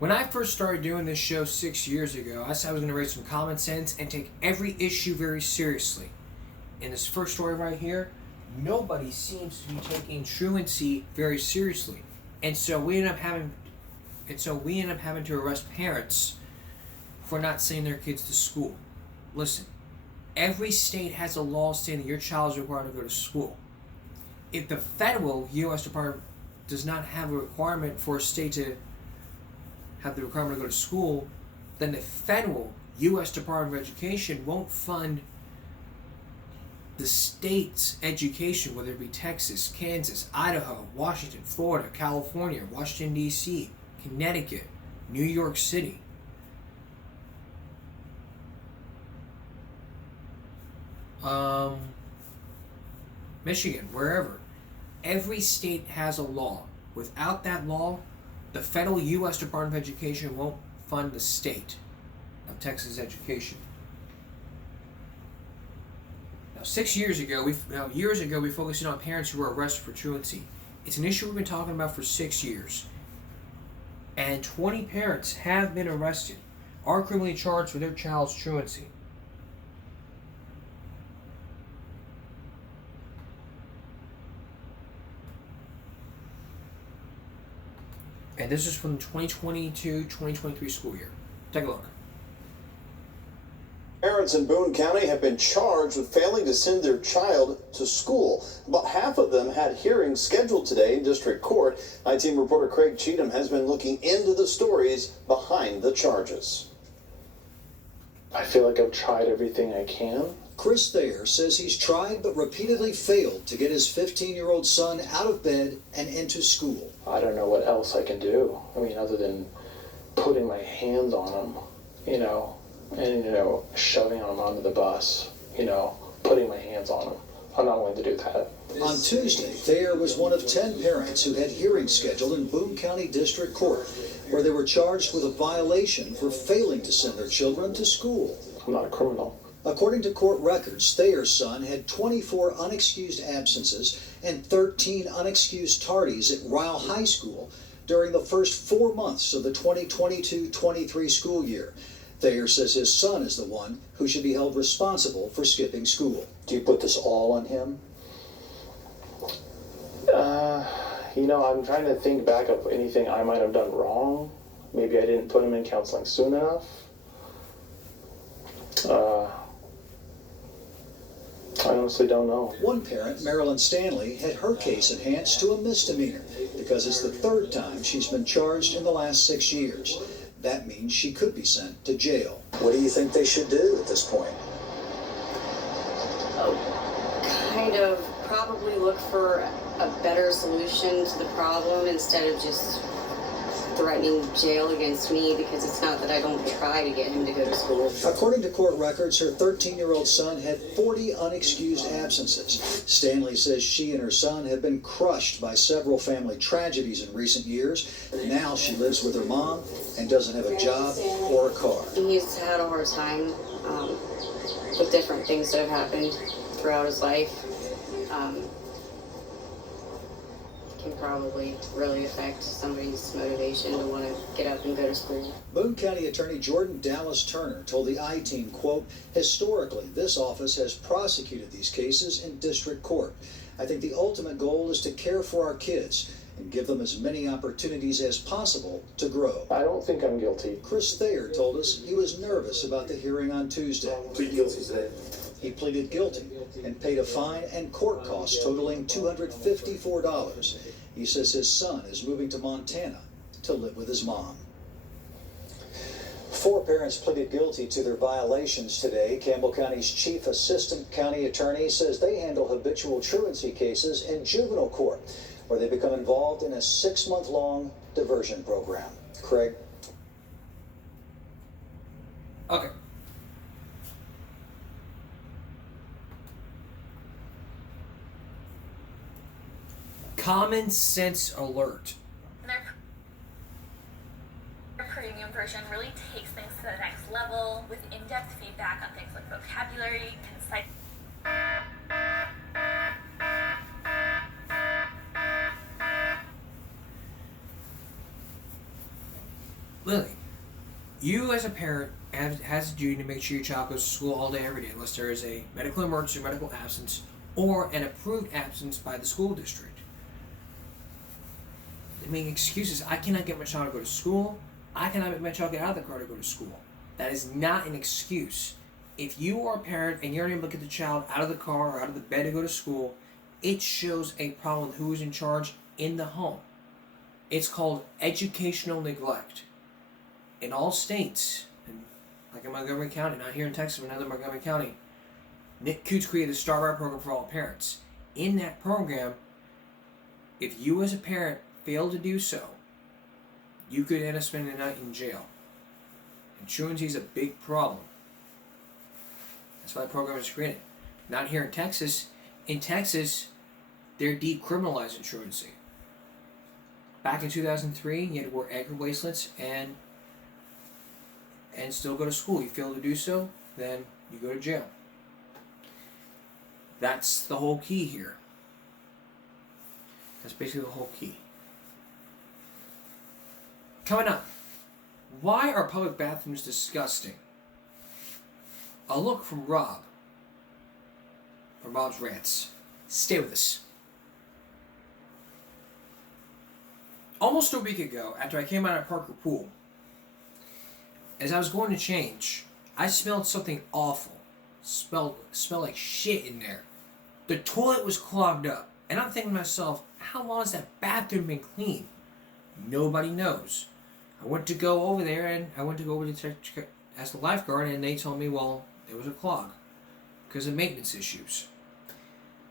When I first started doing this show 6 years ago, I said I was going to raise some common sense and take every issue very seriously. In this first story right here, nobody seems to be taking truancy very seriously, and so we end up having to arrest parents for not sending their kids to school. Listen, every state has a law saying that your child is required to go to school. If the federal U.S. Department does not have a requirement for a state to have the requirement to go to school, then the federal U.S. Department of Education won't fund the state's education, whether it be Texas, Kansas, Idaho, Washington, Florida, California, Washington, D.C., Connecticut, New York City. Michigan, wherever. Every state has a law. Without that law, the federal U.S. Department of Education won't fund the state of Texas education. Now, years ago, we focused on parents who were arrested for truancy. It's an issue we've been talking about for 6 years. And 20 parents have been arrested, are criminally charged for their child's truancy. And this is from the 2022-2023 school year. Take a look. Parents in Boone County have been charged with failing to send their child to school. About half of them had hearings scheduled today in district court. I-Team reporter Craig Cheatham has been looking into the stories behind the charges. I feel like I've tried everything I can. Chris Thayer says he's tried but repeatedly failed to get his 15-year-old son out of bed and into school. I don't know what else I can do. I mean, other than putting my hands on him, and, shoving him onto the bus, putting my hands on him. I'm not willing to do that. On Tuesday, Thayer was one of 10 parents who had hearings scheduled in Boone County District Court, where they were charged with a violation for failing to send their children to school. I'm not a criminal. According to court records, Thayer's son had 24 unexcused absences and 13 unexcused tardies at Ryle High School during the first 4 months of the 2022-23 school year. Thayer says his son is the one who should be held responsible for skipping school. Do you put this all on him? I'm trying to think back of anything I might have done wrong. Maybe I didn't put him in counseling soon enough. I honestly don't know. One parent, Marilyn Stanley, had her case enhanced to a misdemeanor because it's the third time she's been charged in the last 6 years. That means she could be sent to jail. What do you think they should do at this point? Probably look for a better solution to the problem instead of just threatening jail against me, because it's not that I don't try to get him to go to school. According to court records, her 13-year-old son had 40 unexcused absences. Stanley says she and her son have been crushed by several family tragedies in recent years. Now she lives with her mom and doesn't have a job or a car. He's had a hard time with different things that have happened throughout his life. Can probably really affect somebody's motivation to want to get up and go to school. Boone County Attorney Jordan Dallas Turner told the I-Team, quote, "Historically, this office has prosecuted these cases in district court. I think the ultimate goal is to care for our kids and give them as many opportunities as possible to grow." I don't think I'm guilty. Chris Thayer told us he was nervous about the hearing on Tuesday. Plead guilty today. He pleaded guilty and paid a fine and court costs totaling $254. He says his son is moving to Montana to live with his mom. 4 parents pleaded guilty to their violations today. Campbell County's chief assistant county attorney says they handle habitual truancy cases in juvenile court, where they become involved in a 6-month-long diversion program. Craig? Okay. Common sense alert. Their premium version really takes things to the next level with in-depth feedback on things like vocabulary, concise. Lily, you as a parent has a duty to make sure your child goes to school all day, every day, unless there is a medical emergency, medical absence, or an approved absence by the school district. I mean, excuses. I cannot get my child to go to school. I cannot make my child get out of the car to go to school. That is not an excuse. If you are a parent and you're unable to get the child out of the car or out of the bed to go to school, it shows a problem with who is in charge in the home. It's called educational neglect. In all states, and like in Montgomery County, not here in Texas, but another Montgomery County, Nick Coots created a Star Ride program for all parents. In that program, if you as a parent fail to do so, you could end up spending the night in jail. And truancy is a big problem. That's why the program was created. Not here in Texas. In Texas, they're decriminalizing truancy. Back in 2003, you had to wear ankle bracelets and still go to school. You fail to do so, then you go to jail. That's the whole key here. That's basically the whole key. Coming up, why are public bathrooms disgusting? A look from Rob. From Rob's Rants. Stay with us. Almost a week ago, after I came out of Parker Pool, as I was going to change, I smelled something awful. Smelled like shit in there. The toilet was clogged up. And I'm thinking to myself, how long has that bathroom been clean? Nobody knows. I went to go over there and I went to go over to ask the lifeguard, and they told me, well, there was a clog because of maintenance issues.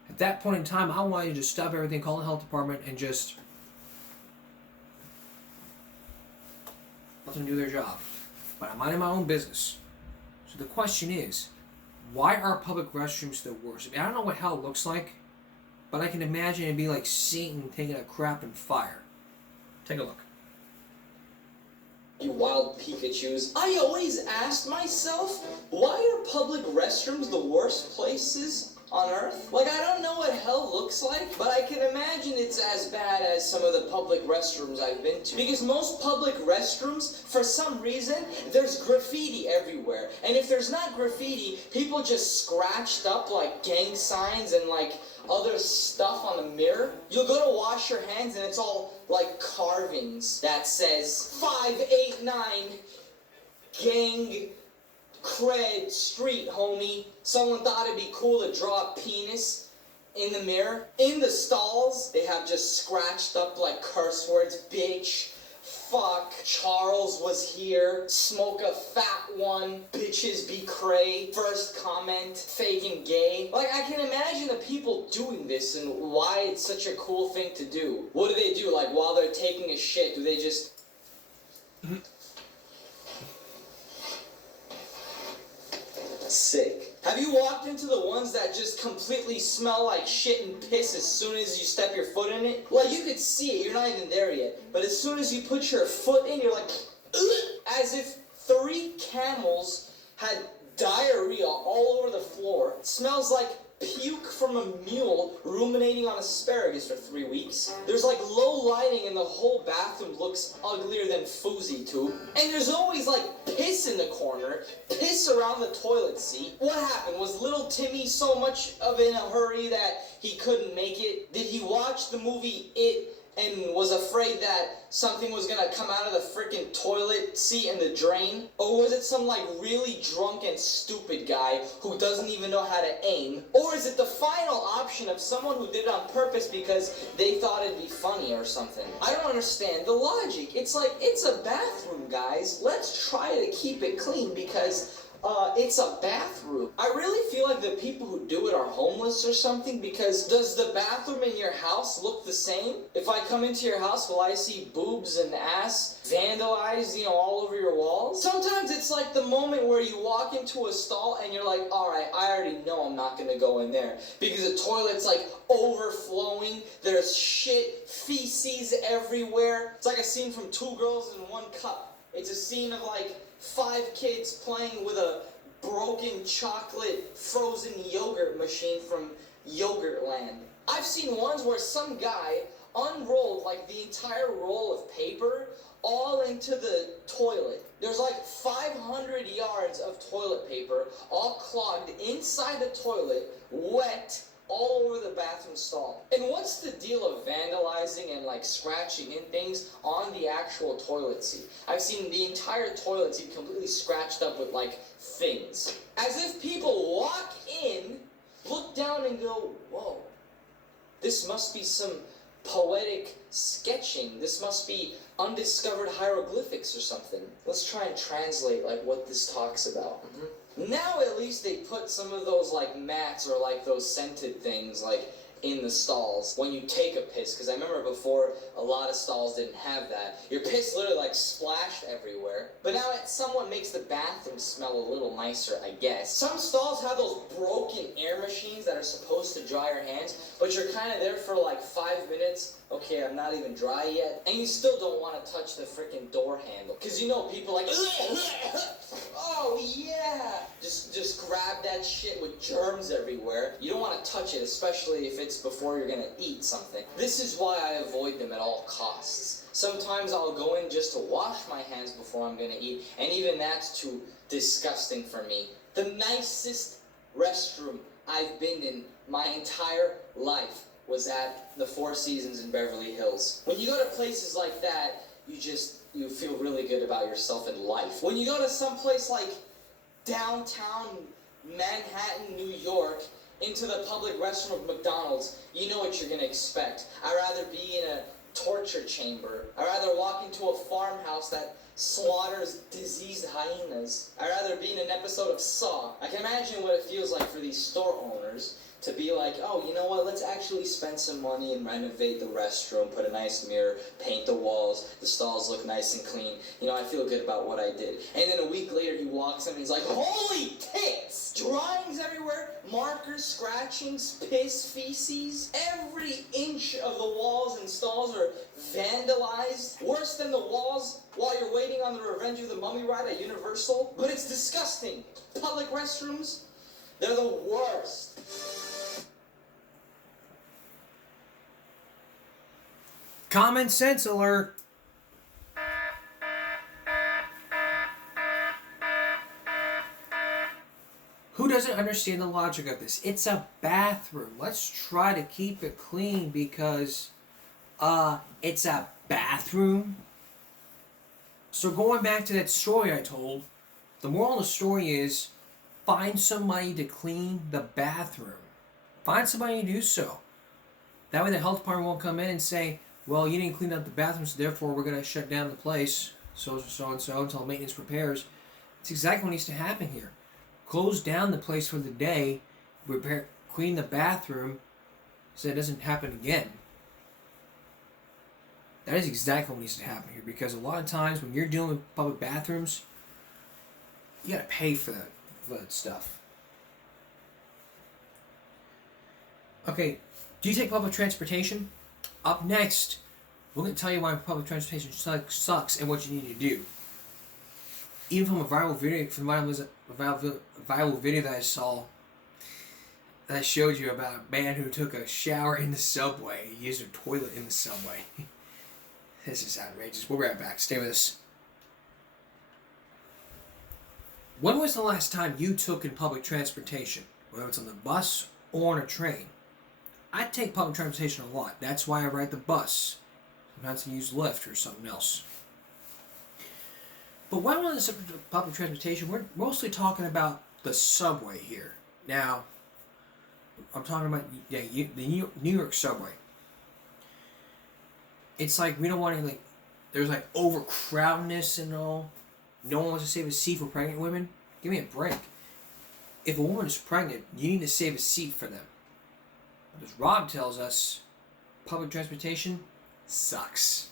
At that point in time, I wanted to just stop everything, call the health department, and just let them do their job. But I'm minding my own business. So the question is, why are public restrooms the worst? I mean, I don't know what hell it looks like, but I can imagine it'd be like Satan taking a crap in fire. Take a look. You wild Pikachus. I always asked myself, why are public restrooms the worst places on Earth? Like, I don't know what hell looks like, but I can imagine it's as bad as some of the public restrooms I've been to. Because most public restrooms, for some reason, there's graffiti everywhere. And if there's not graffiti, people just scratched up like gang signs and like other stuff on the mirror. You'll go to wash your hands and it's all like carvings that says 589 gang cred street, homie. Someone thought it'd be cool to draw a penis in the mirror. In the stalls, they have just scratched up like curse words. Bitch, fuck, Charles was here, smoke a fat one, bitches be cray, first comment, faking gay. Like, I can imagine the people doing this and why it's such a cool thing to do. What do they do? Like, while they're taking a shit, do they just... Sick. Have you walked into the ones that just completely smell like shit and piss as soon as you step your foot in it? Like, you could see it, you're not even there yet. But as soon as you put your foot in, you're like, ugh, as if 3 camels had diarrhea all over the floor. It smells like puke from a mule ruminating on asparagus for 3 weeks. There's like low lighting and the whole bathroom looks uglier than Fousey tube. And there's always like piss in the corner, piss around the toilet seat. What happened? Was little Timmy so much of in a hurry that he couldn't make it? Did he watch the movie It and was afraid that something was gonna come out of the freaking toilet seat in the drain? Or was it some like really drunk and stupid guy who doesn't even know how to aim? Or is it the final option of someone who did it on purpose because they thought it'd be funny or something? I don't understand the logic. It's like, it's a bathroom, guys. Let's try to keep it clean because it's a bathroom. I really feel like the people who do it are homeless or something, because does the bathroom in your house look the same? If I come into your house, will I see boobs and ass vandalized, all over your walls? Sometimes it's like the moment where you walk into a stall and you're like, alright, I already know I'm not gonna go in there, because the toilet's like overflowing, there's shit, feces everywhere. It's like a scene from Two Girls in One Cup. It's a scene of like 5 kids playing with a broken chocolate frozen yogurt machine from Yogurtland. I've seen ones where some guy unrolled like the entire roll of paper all into the toilet. There's like 500 yards of toilet paper all clogged inside the toilet, wet, all over the bathroom stall. And what's the deal of vandalizing and like scratching in things on the actual toilet seat? I've seen the entire toilet seat completely scratched up with like things. As if people walk in, look down and go, whoa, this must be some poetic sketching. This must be undiscovered hieroglyphics or something. Let's try and translate like what this talks about. Now at least they put some of those like mats or like those scented things like in the stalls when you take a piss, because I remember before a lot of stalls didn't have that. Your piss literally like splashed everywhere. But now it somewhat makes the bathroom smell a little nicer, I guess. Some stalls have those broken air machines that are supposed to dry your hands, but you're kind of there for like 5 minutes. Okay, I'm not even dry yet. And you still don't want to touch the freaking door handle. Because you know people like, oh yeah! Just grab that shit with germs everywhere. You don't want to touch it, especially if it's before you're going to eat something. This is why I avoid them at all costs. Sometimes I'll go in just to wash my hands before I'm going to eat, and even that's too disgusting for me. The nicest restroom I've been in my entire life was at the Four Seasons in Beverly Hills. When you go to places like that, you feel really good about yourself in life. When you go to some place like downtown Manhattan, New York, into the public restroom of McDonald's, you know what you're gonna expect. I'd rather be in a torture chamber. I'd rather walk into a farmhouse that slaughters diseased hyenas. I'd rather be in an episode of Saw. I can imagine what it feels like for these store owners to be like, oh, you know what, let's actually spend some money and renovate the restroom, put a nice mirror, paint the walls, the stalls look nice and clean. You know, I feel good about what I did. And then a week later he walks in and he's like, holy tits! Drawings everywhere, markers, scratchings, piss, feces. Every inch of the walls and stalls are vandalized. Worse than the walls while you're waiting on the Revenge of the Mummy ride at Universal. But it's disgusting. Public restrooms, they're the worst. Common sense alert. Who doesn't understand the logic of this? It's a bathroom. Let's try to keep it clean because it's a bathroom. So going back to that story I told, the moral of the story is find somebody to clean the bathroom. Find somebody to do so. That way the health department won't come in and say, well, you didn't clean up the bathroom, so therefore we're going to shut down the place, so and so until maintenance repairs. It's exactly what needs to happen here. Close down the place for the day, clean the bathroom, so it doesn't happen again. That is exactly what needs to happen here, because a lot of times when you're dealing with public bathrooms, you got to pay for that stuff. Okay, do you take public transportation? Up next, we're going to tell you why public transportation sucks and what you need to do. Even from a viral video that I saw, that showed you about a man who took a shower in the subway. He used a toilet in the subway. This is outrageous. We'll be right back. Stay with us. When was the last time you took in public transportation? Whether it's on the bus or on a train? I take public transportation a lot. That's why I ride the bus. Sometimes I use Lyft or something else. But when we're on the subject of public transportation, we're mostly talking about the subway here. Now, I'm talking about the New York subway. It's like we don't want to there's like overcrowdedness and all. No one wants to save a seat for pregnant women. Give me a break. If a woman is pregnant, you need to save a seat for them. As Rob tells us, public transportation sucks.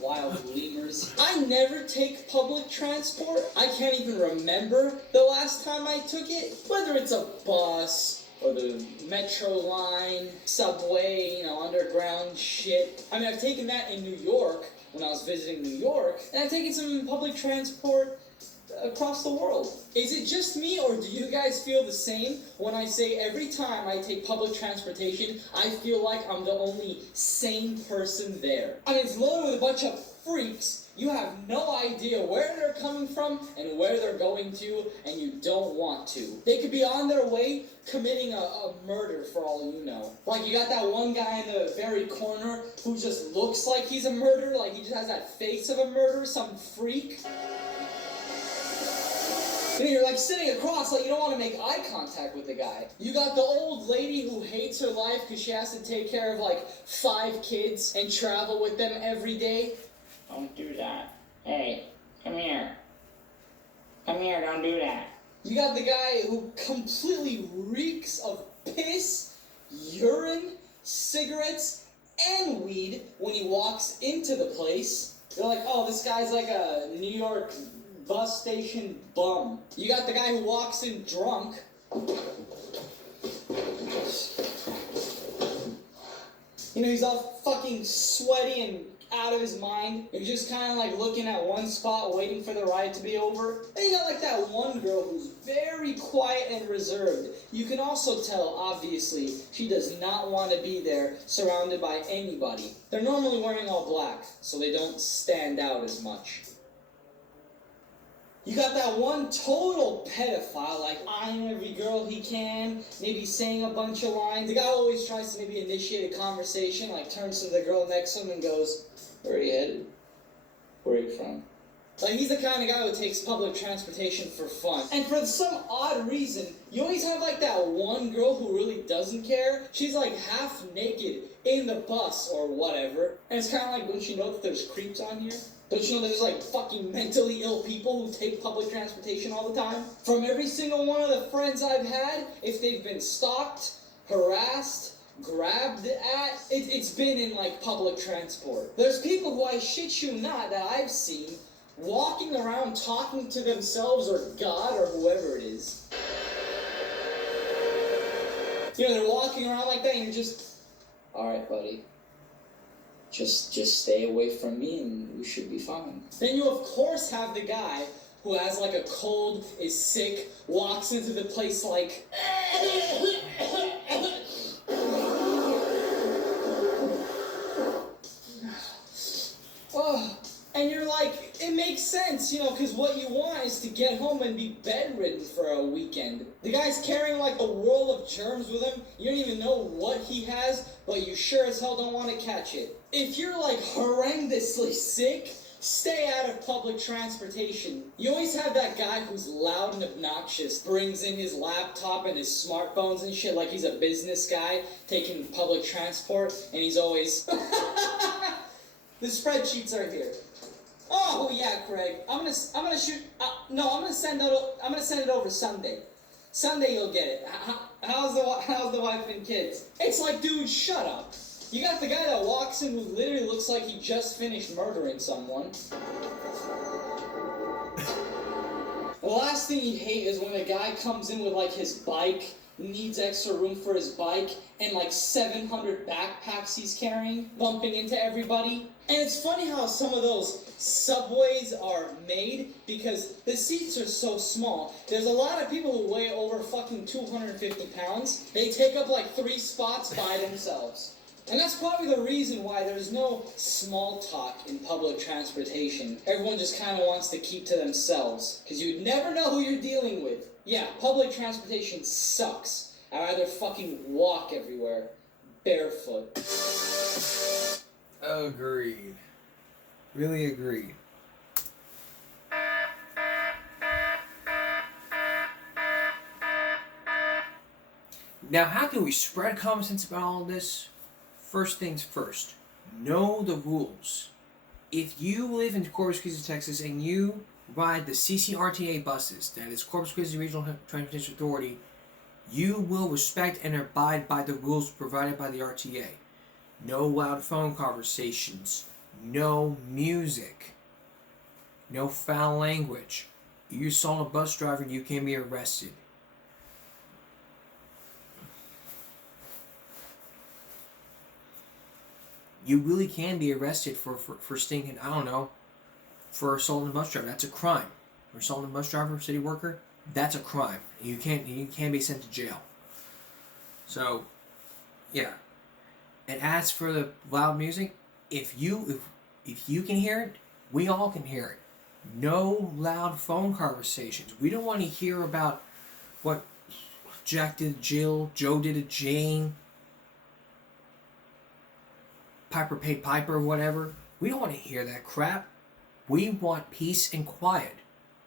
Wild lemurs. I never take public transport. I can't even remember the last time I took it. Whether it's a bus or the metro line, subway, underground shit. I mean, I've taken that in New York when I was visiting New York, and I've taken some public transport across the world. Is it just me, or do you guys feel the same when I say every time I take public transportation, I feel like I'm the only sane person there? I mean, it's loaded with a bunch bunch of freaks. You have no idea where they're coming from and where they're going to, and you don't want to. They could be on their way committing a murder for all you know. Like, you got that one guy in the very corner who just looks like he's a murderer, like he just has that face of a murderer, some freak. You know, you're like sitting across, like you don't want to make eye contact with the guy. You got the old lady who hates her life because she has to take care of like 5 kids and travel with them every day. Don't do that. Hey, come here. Come here, don't do that. You got the guy who completely reeks of piss, urine, cigarettes, and weed when he walks into the place. They're like, oh, this guy's like a New York bus station bum. You got the guy who walks in drunk. You know, he's all fucking sweaty and out of his mind. He's just kind of like looking at one spot waiting for the ride to be over. Then you got like that one girl who's very quiet and reserved. You can also tell, obviously, she does not want to be there surrounded by anybody. They're normally wearing all black, so they don't stand out as much. You got that one total pedophile, like eyeing every girl he can, maybe saying a bunch of lines. The guy always tries to maybe initiate a conversation, like turns to the girl next to him and goes, "Where are you headed? Where are you from?" Like, he's the kind of guy who takes public transportation for fun. And for some odd reason, you always have like that one girl who really doesn't care. She's like half naked in the bus or whatever. And it's kind of like, don't you know that there's creeps on here? Don't you know there's like fucking mentally ill people who take public transportation all the time? From every single one of the friends I've had, if they've been stalked, harassed, grabbed at, it's been in like public transport. There's people who, I shit you not, that I've seen walking around talking to themselves or God or whoever it is. You know, they're walking around like that and you're just, alright buddy, just stay away from me and we should be fine. Then you of course have the guy who has like a cold, is sick, walks into the place like oh, and you're like, it makes sense, you know, because what you want is to get home and be bedridden for a weekend. The guy's carrying like a world of germs with him. You don't even know what he has, but you sure as hell don't want to catch it. If you're like horrendously sick, stay out of public transportation. You always have that guy who's loud and obnoxious, brings in his laptop and his smartphones and shit like he's a business guy taking public transport, and he's always, the spreadsheets are here. Oh yeah, Craig. I'm gonna shoot. No, I'm gonna send it over Sunday. Sunday you'll get it. How's the wife and kids? It's like, dude, shut up. You got the guy that walks in who literally looks like he just finished murdering someone. The last thing you hate is when a guy comes in with like his bike, needs extra room for his bike, and like 700 backpacks he's carrying, bumping into everybody. And it's funny how some of those subways are made because the seats are so small. There's a lot of people who weigh over fucking 250 pounds. They take up like 3 spots by themselves. And that's probably the reason why there's no small talk in public transportation. Everyone just kind of wants to keep to themselves, because you never know who you're dealing with. Yeah, public transportation sucks. I'd rather fucking walk everywhere, barefoot. Agreed. Really agreed. Now, how can we spread common sense about all of this? First things first, know the rules. If you live in Corpus Christi, Texas, and you ride the CCRTA buses, that is Corpus Christi Regional Transportation Authority, you will respect and abide by the rules provided by the RTA. No loud phone conversations, no music, no foul language. You assault a bus driver, you can be arrested. You really can be arrested for stinking, I don't know, for assaulting a bus driver. That's a crime. For assaulting a bus driver, city worker, that's a crime. You can be sent to jail. So, yeah. And as for the loud music, if If you can hear it, we all can hear it. No loud phone conversations. We don't want to hear about what Jack did to Jill, Joe did to Jane, Piper paid Piper, whatever. We don't want to hear that crap. We want peace and quiet.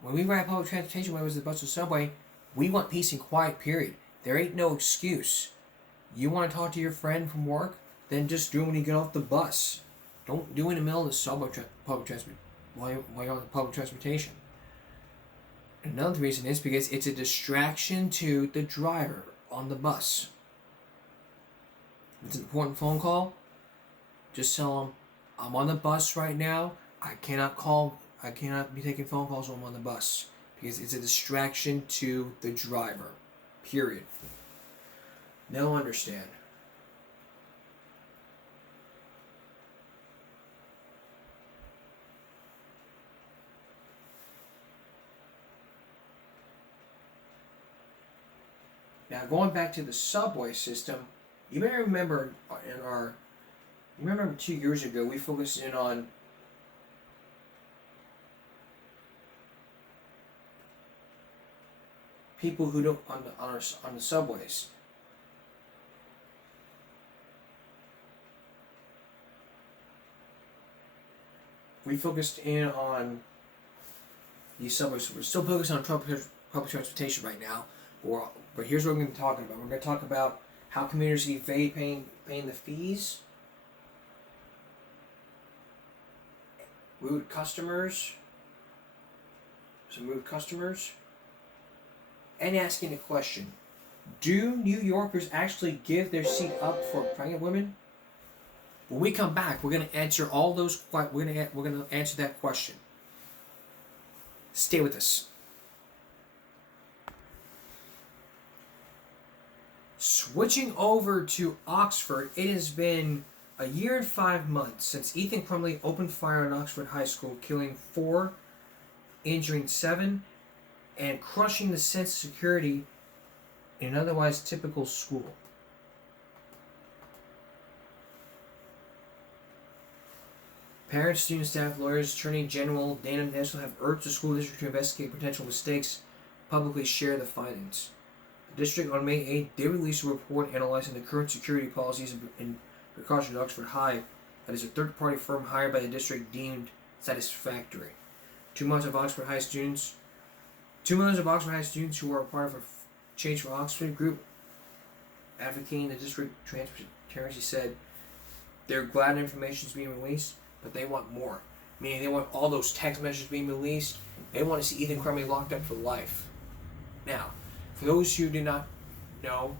When we ride public transportation, whether it's the bus or subway, we want peace and quiet, period. There ain't no excuse. You want to talk to your friend from work? Then just do it when you get off the bus. Don't do it in the middle of the subway public transport while you're on public transportation. Another reason is because it's a distraction to the driver on the bus. It's an important phone call. Just tell them, I'm on the bus right now. I cannot be taking phone calls while I'm on the bus. Because it's a distraction to the driver. Period. They'll understand. Now, going back to the subway system, you may remember 2 years ago we focused in on people who don't on the subways. We focused in on these subways. We're still focused on public transportation right now. But here's what we're going to be talking about. We're going to talk about how commuters evade paying the fees, rude customers, and asking the question: do New Yorkers actually give their seat up for pregnant women? When we come back, we're going to answer all those. We're going to answer that question. Stay with us. Switching over to Oxford, it has been a year and 5 months since Ethan Crumley opened fire on Oxford High School, killing 4, injuring 7, and crushing the sense of security in an otherwise typical school. Parents, students, staff, lawyers, Attorney General Dana Nessel have urged the school district to investigate potential mistakes, publicly share the findings. The district on May 8th did release a report analyzing the current security policies and precautions at Oxford High that is a third-party firm hired by the district deemed satisfactory. 2 months of Oxford High students who are part of a Change for Oxford group advocating the district transparency said they're glad information is being released, but they want more. Meaning they want all those text messages being released. They want to see Ethan Crumley locked up for life. Now, for those who did not know,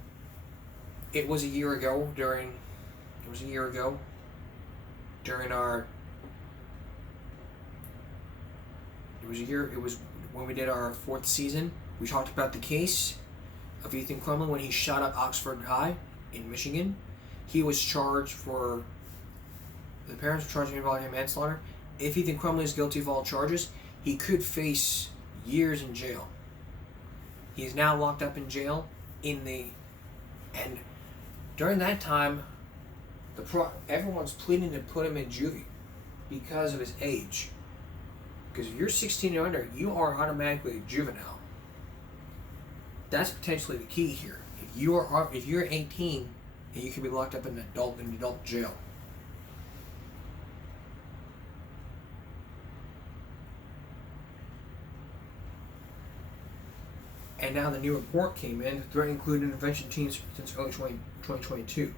it was a year ago during when we did our 4th season. We talked about the case of Ethan Crumley when he shot up Oxford High in Michigan. He was charged for, the parents were charged with involuntary manslaughter. If Ethan Crumley is guilty of all charges, he could face years in jail. He is now locked up in jail and during that time, everyone's pleading to put him in juvie because of his age. Because if you're 16 or under, you are automatically a juvenile. That's potentially the key here. If you're 18, and you can be locked up in adult jail. And now the new report came in. The threat included intervention teams since early 2022.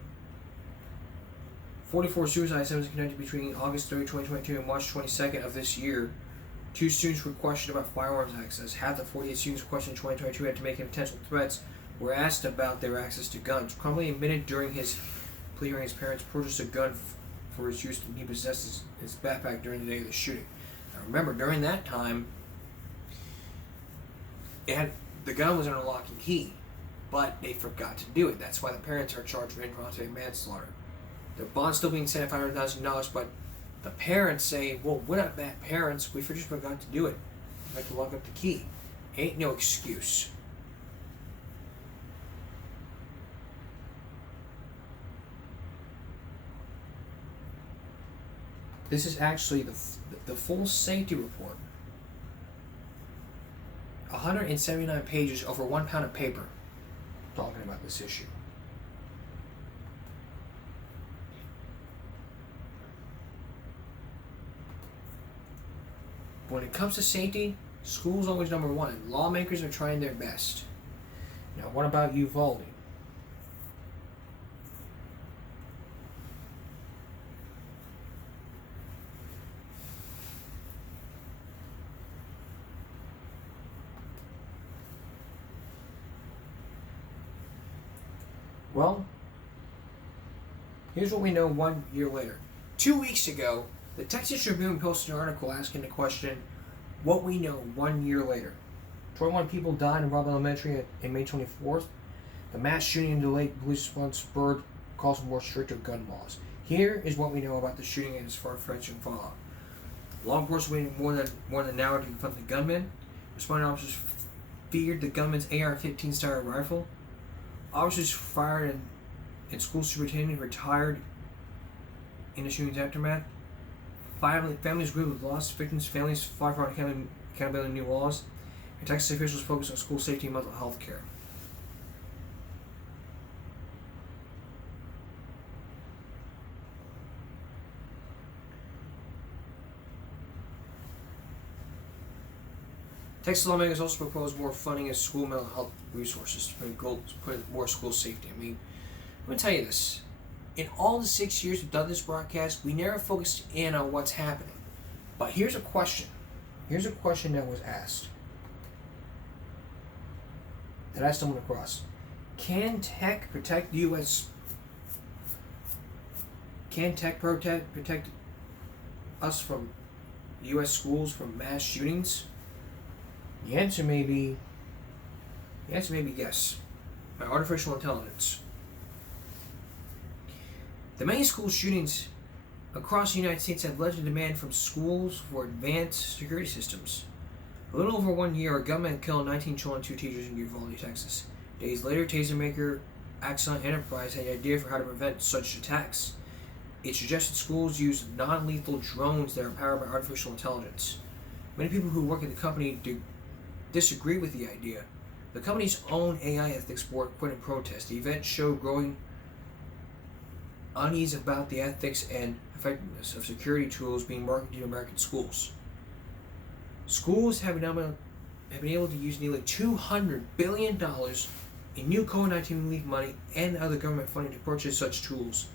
44 suicide attempts connected between August 3, 2022 and March 22nd of this year. 2 students were questioned about firearms access. Half the 48 students questioned in 2022 had to make potential threats were asked about their access to guns. Crumley admitted during his plea hearing his parents purchased a gun for his use and he possessed his backpack during the day of the shooting. Now remember, during that time, the gun was under lock and key, but they forgot to do it. That's why the parents are charged with involuntary manslaughter. The bond's still being set at $500,000, but the parents say, well, we're not bad parents. We just forgot to do it. We have to lock up the key. Ain't no excuse. This is actually the full safety report. 179 pages over 1 pound of paper talking about this issue. When it comes to safety, school's always number one. Lawmakers are trying their best. Now, what about Uvalde? Well, here's what we know 1 year later. 2 weeks ago, the Texas Tribune posted an article asking the question, what we know 1 year later. 21 people died in Robb Elementary on May 24th. The mass shooting and delayed police response spurred calls for more stricter gun laws. Here is what we know about the shooting and its far-reaching fallout. Law enforcement waited more than an hour to confront the gunman. Responding officers feared the gunman's AR-15 style rifle. Officers fired and school superintendent retired in the shooting's aftermath. Families grieved with lost victims. Families fought for accountability and new laws. And Texas officials focused on school safety and mental health care. Texas lawmakers also proposed more funding of school mental health resources to put more school safety. I mean, I'm going to tell you this. In all the 6 years we've done this broadcast, we never focused in on what's happening. But here's a question. Here's a question that was asked. That I stumbled across. Can tech protect the U.S.? Can tech protect us from U.S. schools from mass shootings? The answer may be yes. By artificial intelligence. The many school shootings across the United States have led to demand from schools for advanced security systems. A little over 1 year, a gunman killed 19 children and 2 teachers in Uvalde, Texas. Days later, taser maker Axon Enterprise had an idea for how to prevent such attacks. It suggested schools use non-lethal drones that are powered by artificial intelligence. Many people who work at the company disagree with the idea. The company's own AI ethics board quit in protest. The event showed growing unease about the ethics and effectiveness of security tools being marketed to American schools. Schools have been able to use nearly $200 billion in new COVID-19 relief money and other government funding to purchase such tools,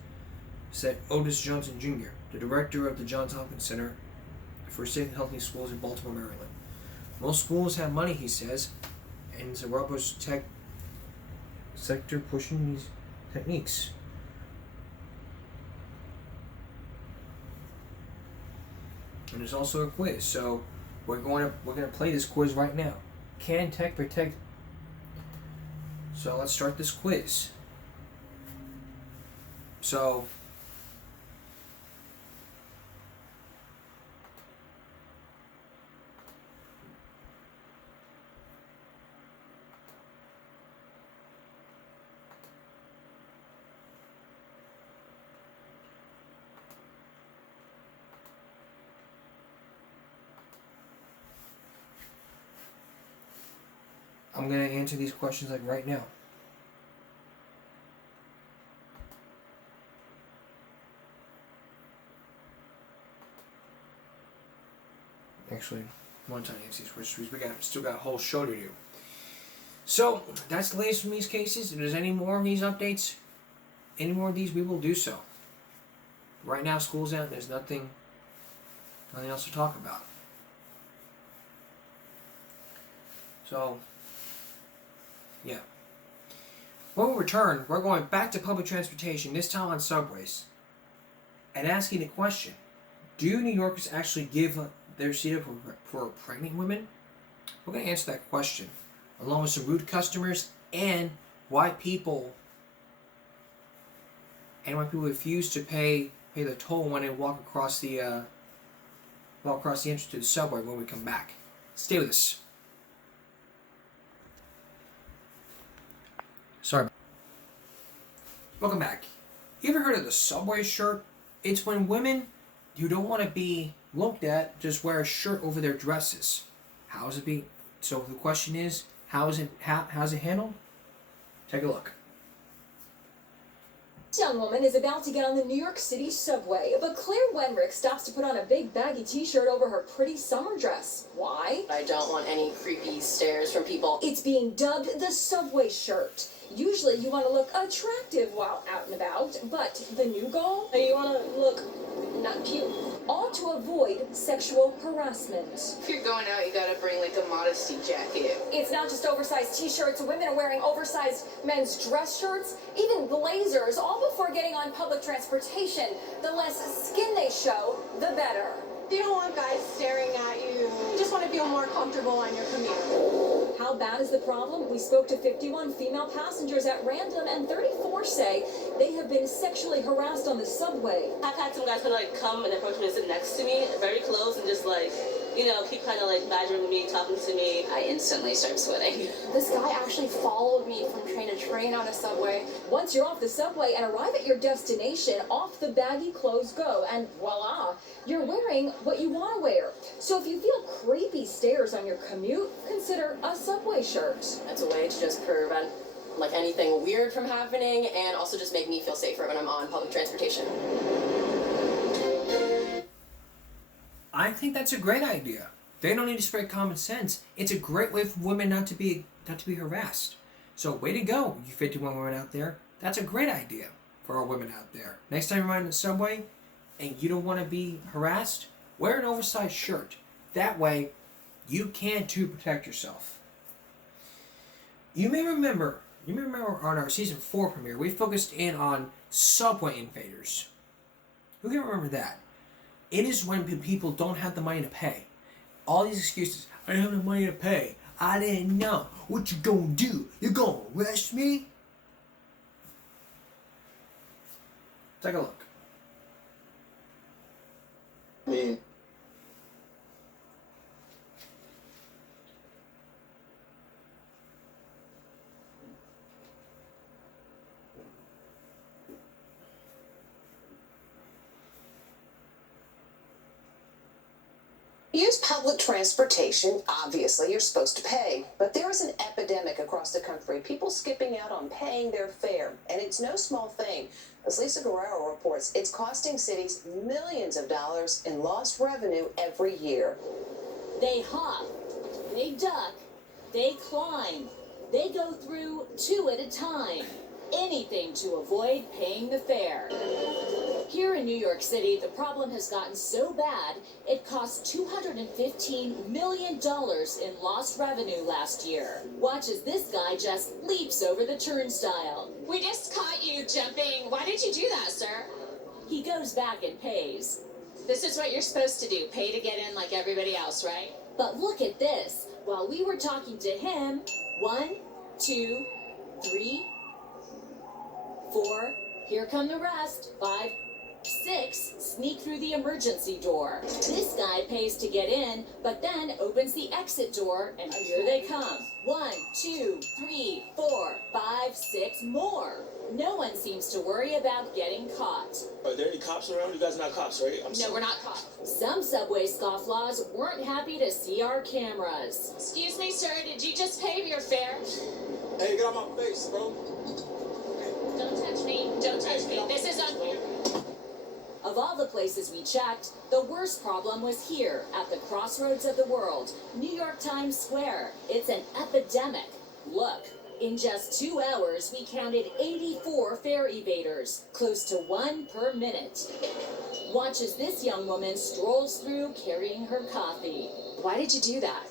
said Otis Johnson Jr., the director of the Johns Hopkins Center for Safe and Healthy Schools in Baltimore, Maryland. Most schools have money, he says, and it's a robust tech sector pushing these techniques. And there's also a quiz, so we're going to play this quiz right now. Can tech protect? So let's start this quiz. So I'm going to answer these questions like right now. Actually, one time answer these questions. We still got a whole show to do. So that's the latest from these cases. If there's any more of these updates, any more of these, we will do so. Right now, school's out. And there's nothing else to talk about. So. Yeah. When we return, we're going back to public transportation, this time on subways, and asking the question, do New Yorkers actually give their seat up for pregnant women? We're going to answer that question, along with some rude customers and why people refuse to pay the toll when they walk across the entrance to the subway when we come back. Stay with us. Sorry. Welcome back. You ever heard of the subway shirt? It's when women you don't want to be looked at just wear a shirt over their dresses. How's it be? So the question is, how's it handled? Take a look. This young woman is about to get on the New York City subway, but Claire Wenrick stops to put on a big baggy t-shirt over her pretty summer dress. Why? I don't want any creepy stares from people. It's being dubbed the subway shirt. Usually you want to look attractive while out and about, but the new goal? You want to look not cute. All to avoid sexual harassment. If you're going out, you gotta bring like a modesty jacket. It's not just oversized t-shirts. Women are wearing oversized men's dress shirts, even blazers, all before getting on public transportation. The less skin they show, the better. You don't want guys staring at you. You just want to feel more comfortable on your commute. How bad is the problem? We spoke to 51 female passengers at random, and 34 say they have been sexually harassed on the subway. I've had some guys come and approach me and sit next to me, very close, and just keep badgering me, talking to me. I instantly start sweating. This guy actually followed me from train to train on a subway. Once you're off the subway and arrive at your destination, off the baggy clothes go, and voila, you're wearing what you want to wear. So if you feel creepy stares on your commute, consider a subway shirt. That's a way to just prevent anything weird from happening, and also just make me feel safer when I'm on public transportation. I think that's a great idea. They don't need to spread common sense. It's a great way for women not to be harassed. So way to go, you 51 women out there. That's a great idea for our women out there. Next time you're on the subway and you don't want to be harassed, wear an oversized shirt. That way, you can too protect yourself. You may remember on our season 4 premiere, we focused in on subway invaders. Who can remember that? It is when people don't have the money to pay. All these excuses, I don't have the money to pay. I didn't know. What you gonna do? You gonna arrest me? Take a look. Use public transportation. Obviously, you're supposed to pay. But there is an epidemic across the country. People skipping out on paying their fare. And it's no small thing. As Lisa Guerrero reports, it's costing cities millions of dollars in lost revenue every year. They hop, they duck, they climb, they go through 2 at a time. Anything to avoid paying the fare. Here in New York City, the problem has gotten so bad, it cost $215 million in lost revenue last year. Watch as this guy just leaps over the turnstile. We just caught you jumping. Why did you do that, sir? He goes back and pays. This is what you're supposed to do. Pay to get in like everybody else, right? But look at this. While we were talking to him, 1, 2, 3, 4, here come the rest, 5, 6 sneak through the emergency door. This guy pays to get in, but then opens the exit door, and here they come. 1, 2, 3, 4, 5, 6 more. No one seems to worry about getting caught. Are there any cops around? You guys are not cops, right? No, we're not cops. Some subway scofflaws weren't happy to see our cameras. Excuse me, sir, did you just pay your fare? Hey, get out my face, bro. Don't touch me. Don't touch me. This is unfair. Of all the places we checked, the worst problem was here, at the crossroads of the world, New York Times Square. It's an epidemic. Look, in just 2 hours, we counted 84 fare evaders, close to 1 per minute. Watch as this young woman strolls through carrying her coffee. Why did you do that?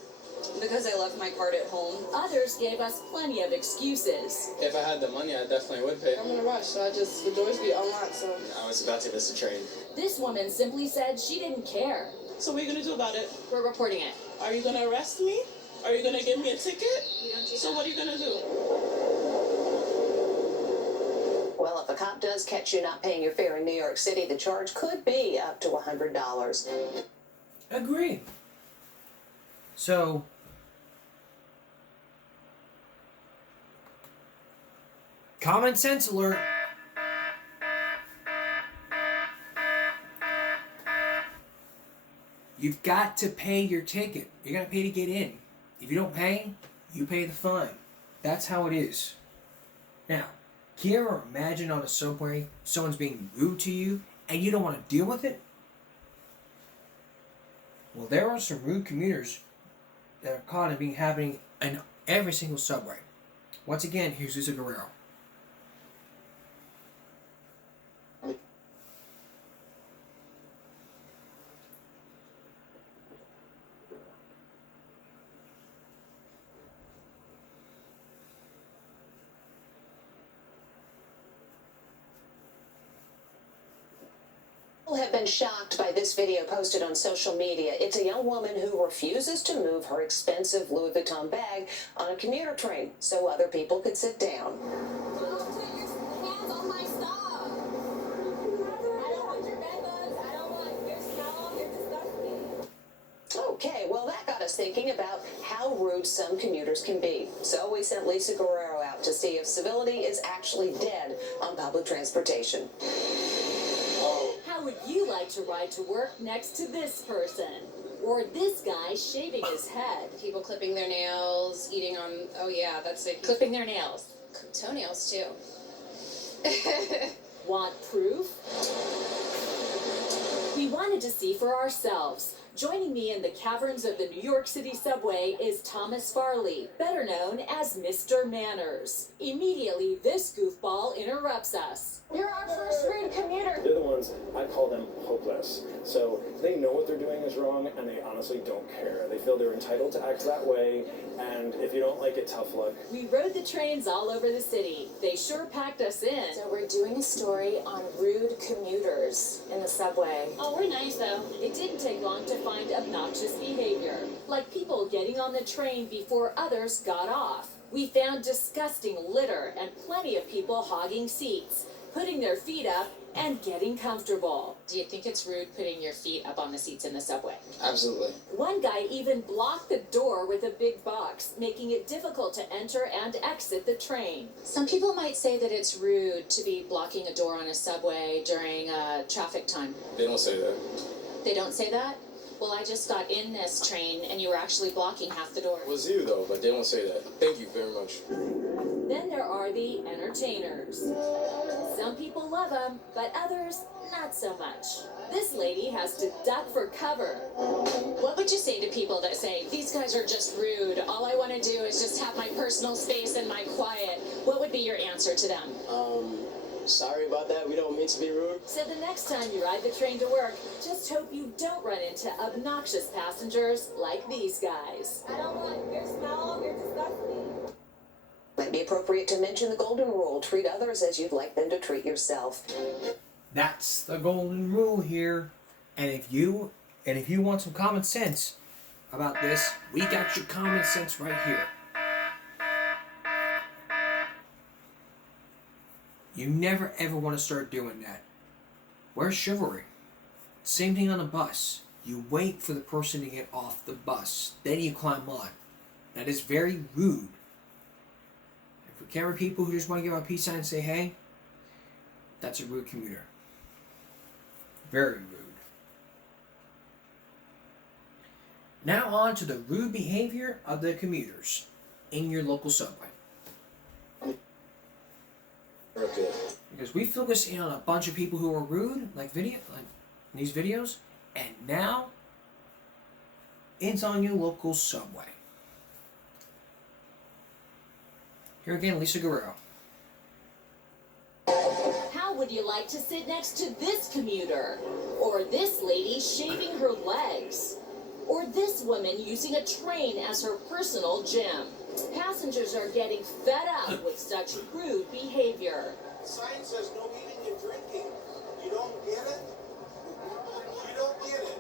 Because I left my card at home. Others gave us plenty of excuses. If I had the money, I definitely would pay. I'm in a rush, so the doors be unlocked, so. I was about to miss the train. This woman simply said she didn't care. So what are you gonna do about it? We're reporting it. Are you gonna arrest me? Are you gonna give me a ticket? We don't do So that. what are you gonna do? Well, if a cop does catch you not paying your fare in New York City, the charge could be up to $100. Agree. So, common sense alert. You've got to pay your ticket. You got to pay to get in. If you don't pay, you pay the fine. That's how it is. Now, can you ever imagine on a subway someone's being rude to you and you don't want to deal with it? Well, there are some rude commuters that are caught in being happening in every single subway. Once again, here's Lisa Guerrero. People have been shocked by this video posted on social media. It's a young woman who refuses to move her expensive Louis Vuitton bag on a commuter train so other people could sit down. Okay, well, that got us thinking about how rude some commuters can be. So we sent Lisa Guerrero out to see if civility is actually dead on public transportation. How would you like to ride to work next to this person? Or this guy shaving his head? People clipping their nails, eating on, oh yeah, that's it. Clipping their nails. Toenails too. Want proof? We wanted to see for ourselves. Joining me in the caverns of the New York City subway is Thomas Farley, better known as Mr. Manners. Immediately, this goofball interrupts us. You're our first rude commuter. They're the ones, I call them hopeless. So they know what they're doing is wrong, and they honestly don't care. They feel they're entitled to act that way, and if you don't like it, tough luck. We rode the trains all over the city. They sure packed us in. So we're doing a story on rude commuters in the subway. Oh, we're nice though. It didn't take long to find obnoxious behavior, like people getting on the train before others got off. We found disgusting litter and plenty of people hogging seats, putting their feet up and getting comfortable. Do you think it's rude putting your feet up on the seats in the subway? Absolutely. One guy even blocked the door with a big box, making it difficult to enter and exit the train. Some people might say that it's rude to be blocking a door on a subway during traffic time. They don't say that. They don't say that? Well, I just got in this train and you were actually blocking half the door. It was you though, but they don't say that. Thank you very much. Then there are the entertainers. Some people love them, but others not so much. This lady has to duck for cover. What would you say to people that say, these guys are just rude, all I want to do is just have my personal space and my quiet? What would be your answer to them? Sorry about that. We don't mean to be rude. So the next time you ride the train to work, just hope you don't run into obnoxious passengers like these guys. I don't want your smell, you're disgusting. Might be appropriate to mention the golden rule: treat others as you'd like them to treat yourself. That's the golden rule here. And if you want some common sense about this, we got your common sense right here. You never ever want to start doing that. Where's chivalry? Same thing on a bus. You wait for the person to get off the bus, then you climb on. That is very rude. And for camera people who just want to give a peace sign and say hey, that's a rude commuter. Very rude. Now on to the rude behavior of the commuters in your local subway. Okay. Because we focus in on a bunch of people who are rude, like in these videos, and now it's on your local subway. Here again, Lisa Guerrero. How would you like to sit next to this commuter? Or this lady shaving her legs? Or this woman using a train as her personal gym? Passengers are getting fed up with such rude behavior. The sign says no eating and drinking. You don't get it? You don't get it.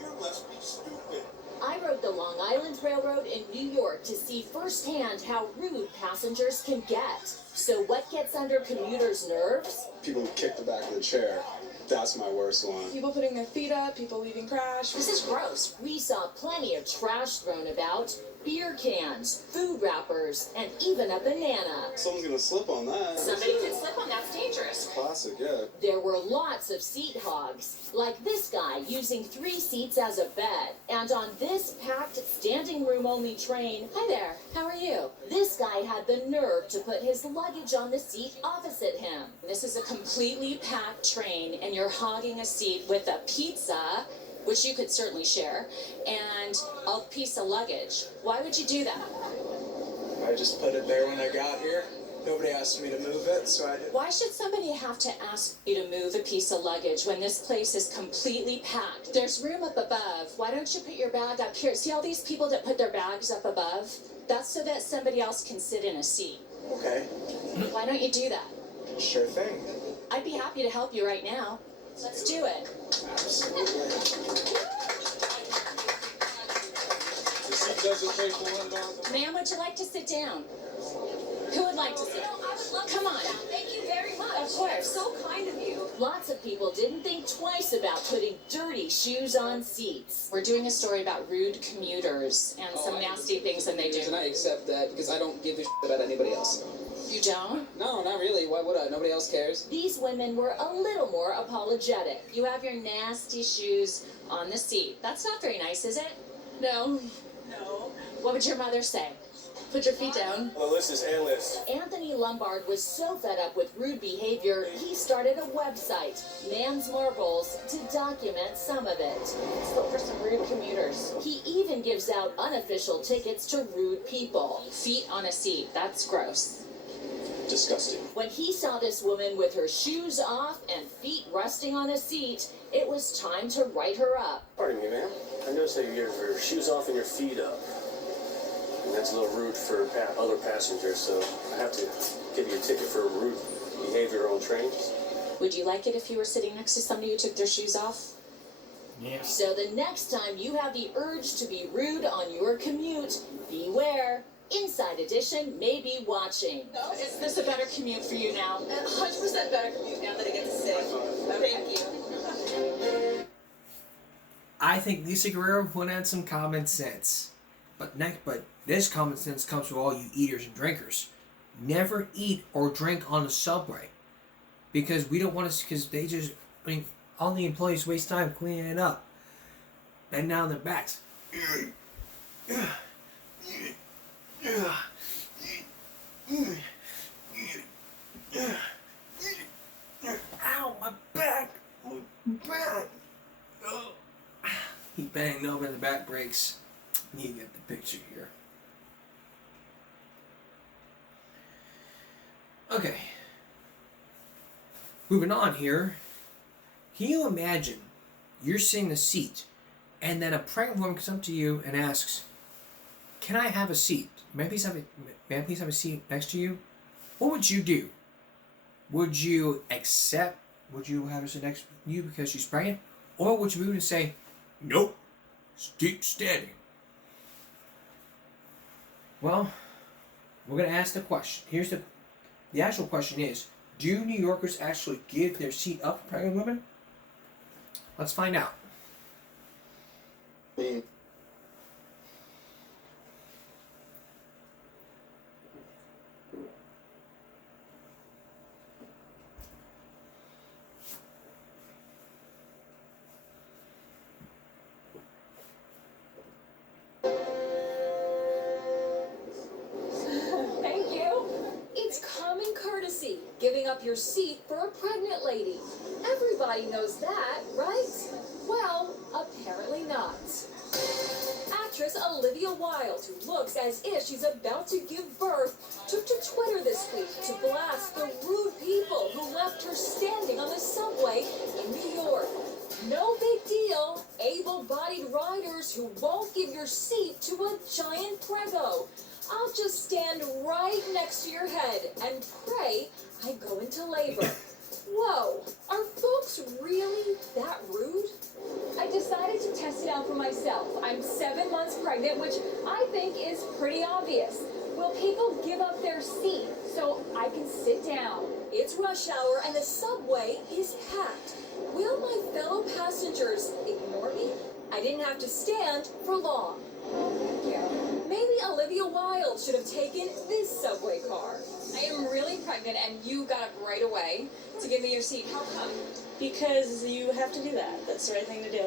You must be stupid. I rode the Long Island Railroad in New York to see firsthand how rude passengers can get. So what gets under commuters' nerves? People who kick the back of the chair. That's my worst one. People putting their feet up, people leaving trash. This is gross. We saw plenty of trash thrown about, beer cans, food wrappers, and even a banana. Someone's gonna slip on that. Somebody could slip on, that's dangerous. Classic, yeah. There were lots of seat hogs, like this guy using 3 seats as a bed. And on this packed standing room only train, hi there, how are you? This guy had the nerve to put his luggage on the seat opposite him. This is a completely packed train, and you're hogging a seat with a pizza, which you could certainly share, and a piece of luggage. Why would you do that? I just put it there when I got here. Nobody asked me to move it, so I did. Why should somebody have to ask you to move a piece of luggage when this place is completely packed? There's room up above. Why don't you put your bag up here? See all these people that put their bags up above? That's so that somebody else can sit in a seat. Okay. Why don't you do that? Sure thing. I'd be happy to help you right now. Let's do it. Absolutely. Ma'am, would you like to sit down? Who would like to sit down? I would love Come on. to. Thank you very much. Of course. That's so kind of you. Lots of people didn't think twice about putting dirty shoes on seats. We're doing a story about rude commuters and some nasty things that they do. And I accept that because I don't give a shit about anybody else. You don't? No, not really. Why would I? Nobody else cares. These women were a little more apologetic. You have your nasty shoes on the seat. That's not very nice, is it? No. No. What would your mother say? Put your feet down. The list is A-list. Anthony Lombard was so fed up with rude behavior, he started a website, Man's Marbles, to document some of it. Let's look for some rude commuters. He even gives out unofficial tickets to rude people. Feet on a seat. That's gross. Disgusting. When he saw this woman with her shoes off and feet resting on a seat, it was time to write her up. Pardon me, ma'am. I noticed that you have your shoes off and your feet up. And that's a little rude for other passengers, so I have to give you a ticket for rude behavior on trains. Would you like it if you were sitting next to somebody who took their shoes off? Yeah. So the next time you have the urge to be rude on your commute, beware. Inside Edition may be watching. Is this a better commute for you now? 100% better commute now that I get to sit. Thank you. I think Lisa Guerrero put on some common sense. But this common sense comes from all you eaters and drinkers. Never eat or drink on the subway. Because we don't want to, because they just, all the employees waste time cleaning it up. And now their backs. Ow, my back! My back! Oh. He banged over, the back breaks. You get the picture here. Okay. Moving on here. Can you imagine you're sitting in a seat and then a pregnant woman comes up to you and asks, "Can I have a seat? May I please have a seat next to you?" What would you do? Would you accept? Would you have her sit next to you because she's pregnant? Or would you move and say, "Nope, keep standing"? Well, we're going to ask the question. Here's the actual question is, do New Yorkers actually give their seat up for pregnant women? Let's find out. Thank you. It's common courtesy, giving up your seat for a pregnant lady. Everybody knows that, right? Well, apparently not. Actress Olivia Wilde, who looks as if she's about to give birth, took to Twitter this week to blast the rude people who left her standing on the subway in New York. No big deal. Able-bodied riders who won't give your seat to a giant prego. I'll just stand right next to your head and pray I go into labor. Whoa, are folks really that rude? I decided to test it out for myself. I'm 7 months pregnant, which I think is pretty obvious. Will people give up their seat so I can sit down? It's rush hour and the subway is packed. Will my fellow passengers ignore me? I didn't have to stand for long. Oh, thank you. Maybe Olivia Wilde should have taken this subway car. I am really pregnant and you got up right away to give me your seat. How come? Because you have to do that. That's the right thing to do.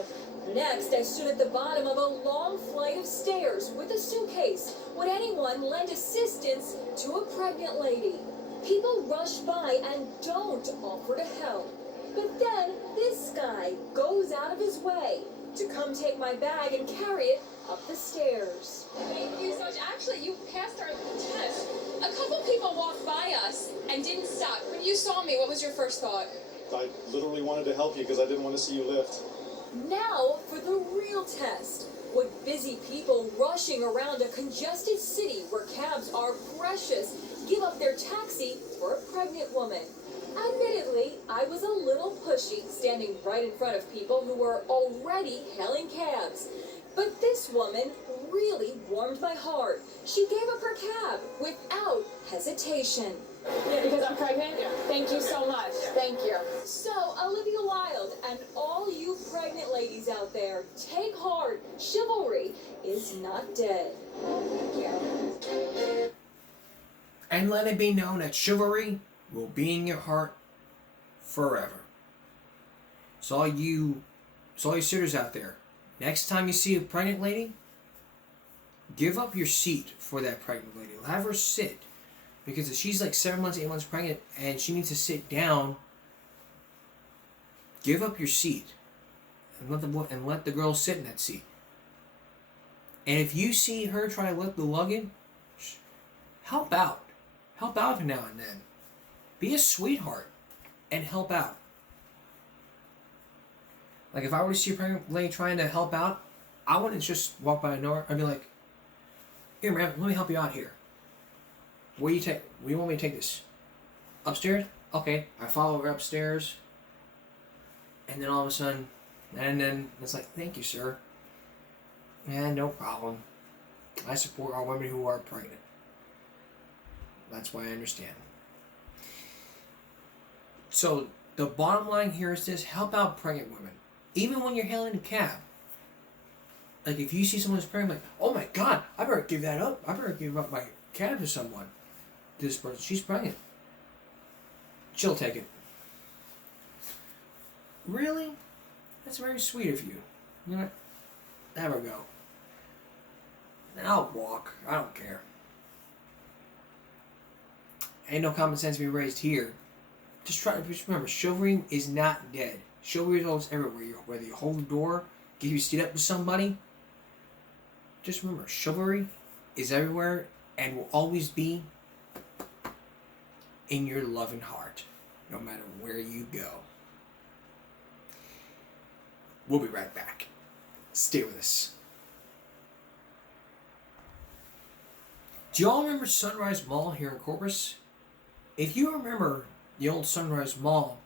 Next, I stood at the bottom of a long flight of stairs with a suitcase. Would anyone lend assistance to a pregnant lady? People rush by and don't offer to help. But then this guy goes out of his way to come take my bag and carry it up the stairs. Thank you so much. Actually, you passed our test. A couple people walked by us and didn't stop. When you saw me, what was your first thought? I literally wanted to help you because I didn't want to see you lift. Now for the real test. Would busy people rushing around a congested city where cabs are precious give up their taxi for a pregnant woman? Admittedly, I was a little pushy, standing right in front of people who were already hailing cabs. But this woman really warmed my heart. She gave up her cab without hesitation. Yeah, because I'm pregnant? Yeah. Thank you so much. Thank you. So, Olivia Wilde and all you pregnant ladies out there, take heart. Chivalry is not dead. Thank you. And let it be known that chivalry will be in your heart forever. So all you suitors out there, next time you see a pregnant lady, give up your seat for that pregnant lady. Have her sit. Because if she's like 7 months, 8 months pregnant and she needs to sit down, give up your seat and let the girl sit in that seat. And if you see her try to lift the luggage, help out. Help out now and then. Be a sweetheart and help out. Like if I were to see a pregnant lady trying to help out, I wouldn't just walk by a door. I'd be like, "Here, man, let me help you out here. Where you want me to take this? Upstairs? Okay." I follow her upstairs. And then all of a sudden, and then it's like, "Thank you, sir." Yeah, no problem. I support all women who are pregnant. That's why I understand. So the bottom line here is this: help out pregnant women. Even when you're hailing a cab. Like if you see someone who's pregnant, like, "Oh my God, I better give that up. I better give up my cab to someone. This person, she's pregnant. She'll take it." Really? That's very sweet of you. You know what? Have her go. And I'll walk. I don't care. Ain't no common sense being raised here. Just remember, chivalry is not dead. Chivalry is always everywhere. Whether you hold the door, give your seat up to somebody. Just remember, chivalry is everywhere and will always be in your loving heart, no matter where you go. We'll be right back. Stay with us. Do y'all remember Sunrise Mall here in Corpus? If you remember the old Sunrise Mall,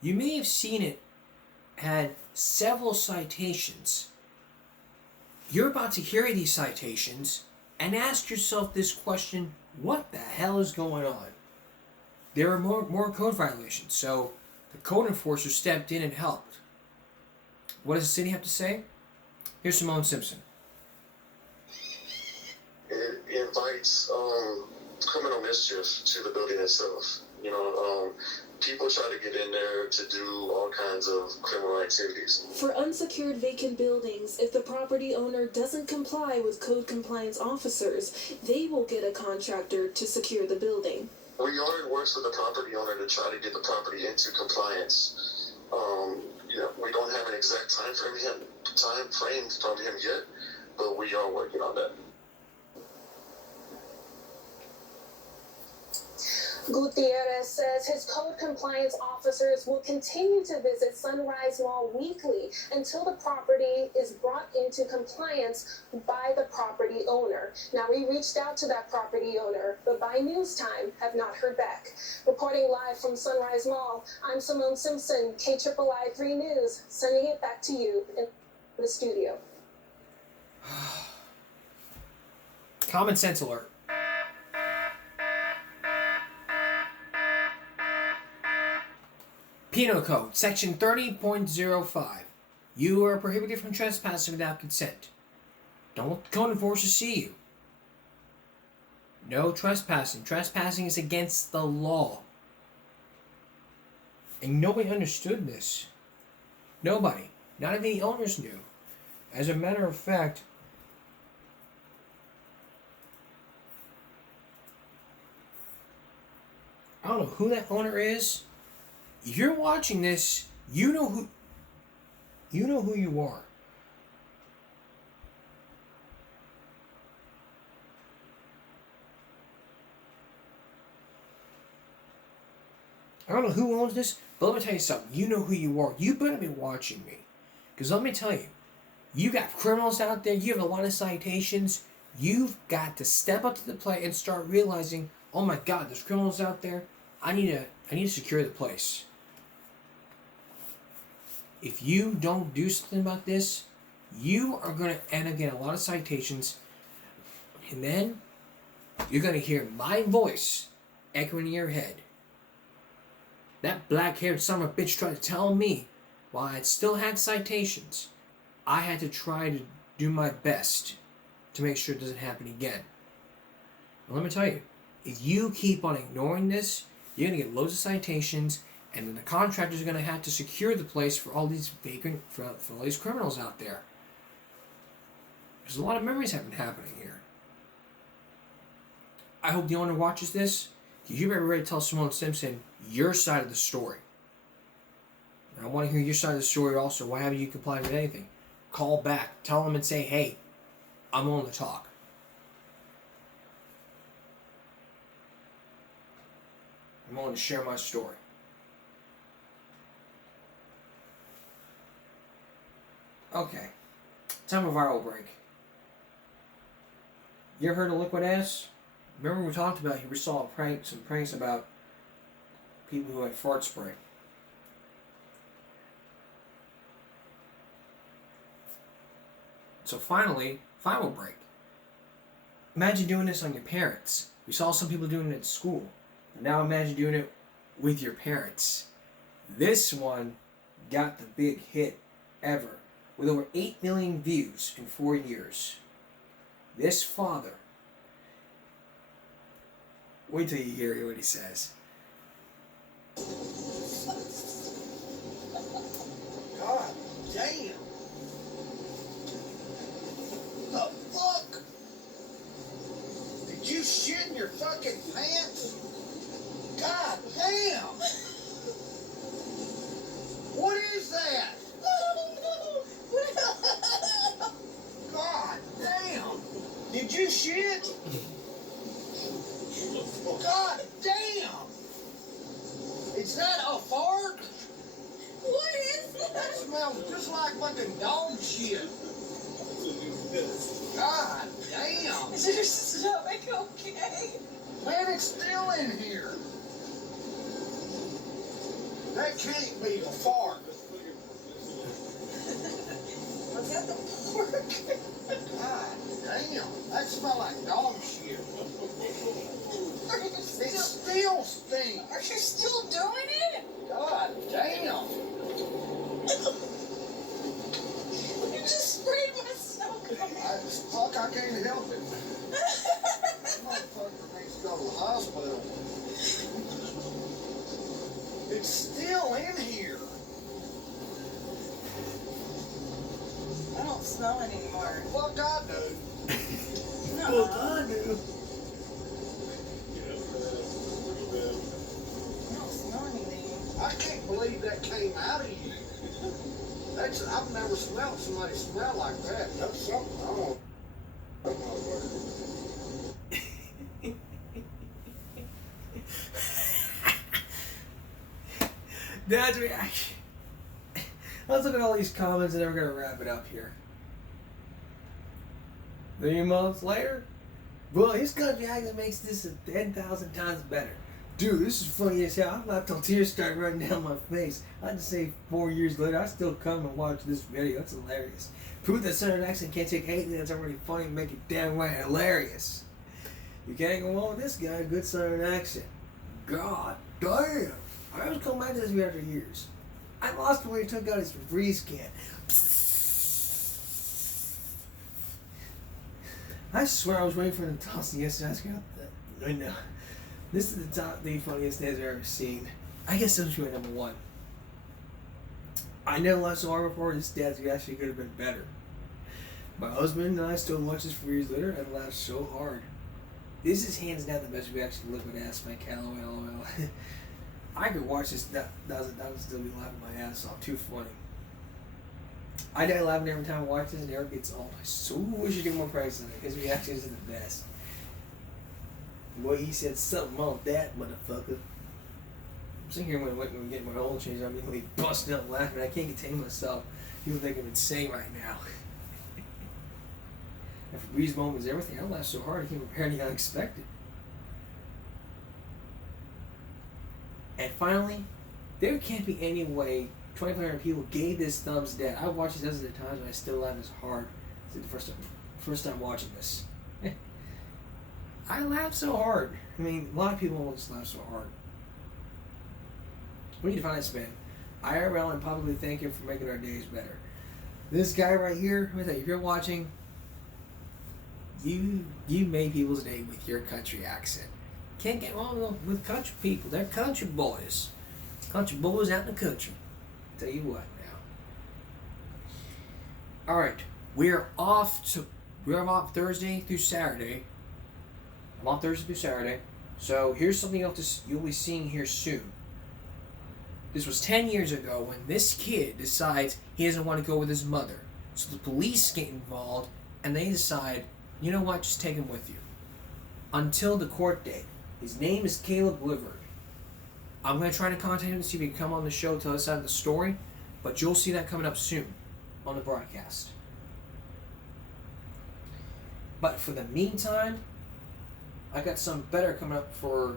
you may have seen it had several citations. You're about to hear these citations and ask yourself this question: what the hell is going on? There are more code violations, so the code enforcer stepped in and helped. What does the city have to say? Here's Simone Simpson. It invites criminal mischief to the building itself. People try to get in there to do all kinds of criminal activities. For unsecured vacant buildings, if the property owner doesn't comply with code compliance officers, they will get a contractor to secure the building. We are in works with the property owner to try to get the property into compliance. We don't have an exact time frame from him yet, but we are working on that. Gutierrez says his code compliance officers will continue to visit Sunrise Mall weekly until the property is brought into compliance by the property owner. Now, we reached out to that property owner, but by news time have not heard back. Reporting live from Sunrise Mall, I'm Simone Simpson, KIII 3 News, sending it back to you in the studio. Common sense alert. Penal Code, Section 30.05. You are prohibited from trespassing without consent. Don't let the code enforcer see you. No trespassing. Trespassing is against the law. And nobody understood this. Nobody. Not even the owners knew. As a matter of fact, I don't know who that owner is. If you're watching this, you know who you are. I don't know who owns this, but let me tell you something. You know who you are. You better be watching me. Because let me tell you, you got criminals out there, you have a lot of citations. You've got to step up to the plate and start realizing, oh my God, there's criminals out there. I need to secure the place. If you don't do something about this, you are going to end up getting a lot of citations. And then you're going to hear my voice echoing in your head. That black-haired son of a bitch tried to tell me, while I still had citations, I had to try to do my best to make sure it doesn't happen again. And let me tell you, if you keep on ignoring this, you're going to get loads of citations, and then the contractors are going to have to secure the place for all these for all these criminals out there. There's a lot of memories have been happening here. I hope the owner watches this, because you better ready to tell Simone Simpson your side of the story. And I want to hear your side of the story also. Why haven't you complied with anything? Call back. Tell them and say, hey, I'm willing to talk. I'm willing to share my story. Okay. Time for viral break. You ever heard of liquid ass? Remember we talked about, we saw some pranks about people who had fart spray. So finally, final break. Imagine doing this on your parents. We saw some people doing it at school. And now imagine doing it with your parents. This one got the big hit ever, with over 8 million views in 4 years. This father, wait till you hear what he says. God damn! The fuck? Did you shit in your fucking pants? God damn! What is that? God damn! Did you shit? God damn! Is that a fart? What is that? That smells just like fucking dog shit. God damn! Is your stomach okay? Man, it's still in here. That can't be a fart. Was that the pork? God damn, that smells like dog shit. It still stinks. Are you still doing it? God damn. You just sprayed my stomach. Fuck, I can't help it. That motherfucker needs to go to the hospital. It's still in here. I don't smell it anymore. Fuck, I do. No. Fuck, I do. I don't smell anything. I can't believe that came out of you. I've never smelled somebody smell like that. That's something wrong. Dad's reaction. Let's look at all these comments and then we're going to wrap it up here. 3 months later? Well, his country accent makes this 10,000 times better. Dude, this is funny as hell. I laughed till tears started running down my face. I'd say 4 years later, I still come and watch this video. It's hilarious. Prove that Southern accent can't take anything that's already funny and make it damn right hilarious. You can't go wrong with this guy, good Southern accent. God damn. I was coming back to this video after years. I lost when he took out his freeze can. I swear I was waiting for him to toss the SNES out I know. This is the funniest dads I've ever seen. I guess this was number one. I never laughed so hard before. This dad's actually could have been better. My husband and I still watch this 4 years later and laugh so hard. This is hands down the best reaction to Liquid Ass Mike. LOL. I could watch this. That would still be laughing my ass off. Too funny. I die laughing every time I watch this, and Eric gets all so wish you did more practice on it. His reactions are the best. Boy, he said something on that motherfucker. I'm sitting here when getting my oil change, I'm immediately busting up laughing. I can't contain myself. People think I'm insane right now. And for Breeze moments, everything, I laughed so hard I can't prepare anything unexpected. And finally, there can't be any way 2,500 people gave this thumbs down. I've watched it dozens of times and I still laugh as hard as the first time watching this. I laugh so hard. I mean, a lot of people won't just laugh so hard. We need to find this man. IRL and publicly thank him for making our days better. This guy right here, let me tell you, if you're watching, you made people's day with your country accent. Can't get wrong with country people. They're country boys. Country boys out in the country. Tell you what now. Alright. We're off Thursday through Saturday. I'm on Thursday through Saturday. So here's something else you'll be seeing here soon. This was 10 years ago when this kid decides he doesn't want to go with his mother. So the police get involved and they decide, you know what, just take him with you. Until the court date. His name is Caleb Livard. I'm going to try to contact him to see if he can come on the show, tell us side of the story. But you'll see that coming up soon on the broadcast. But for the meantime, I got some better coming up for...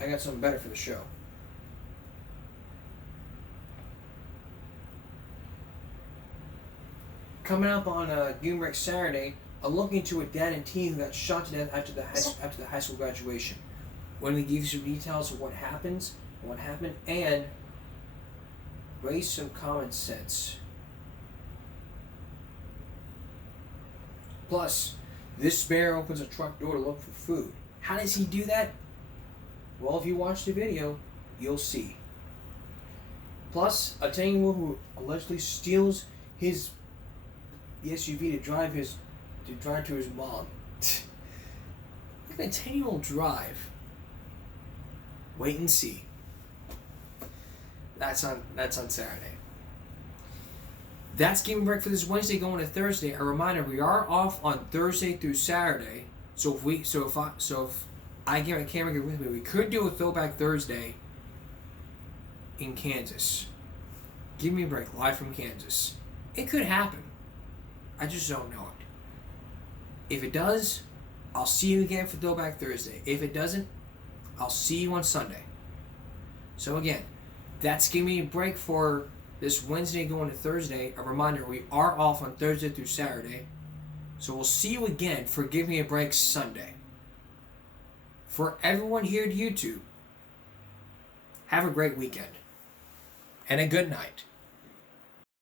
I got something better for the show. Coming up on Goombreak Saturday, a look into a dad and teen who got shot to death after the high school graduation. When we give you some details of what happened, and raise some common sense. Plus, this bear opens a truck door to look for food. How does he do that? Well, if you watch the video, you'll see. Plus, a 10-year-old who allegedly steals the SUV to drive to his mom. Look at a 10-year-old drive. Wait and see. That's on Saturday. That's Game Break for this Wednesday going to Thursday. A reminder: we are off on Thursday through Saturday. So if I get my camera gear with me, we could do a Throwback Thursday in Kansas. Give me a break, live from Kansas. It could happen. I just don't know it. If it does, I'll see you again for Throwback Thursday. If it doesn't, I'll see you on Sunday. So again, that's Give Me a Break for this Wednesday going to Thursday. A reminder, we are off on Thursday through Saturday. So we'll see you again for Give Me a Break Sunday. For everyone here at YouTube, have a great weekend. And a good night.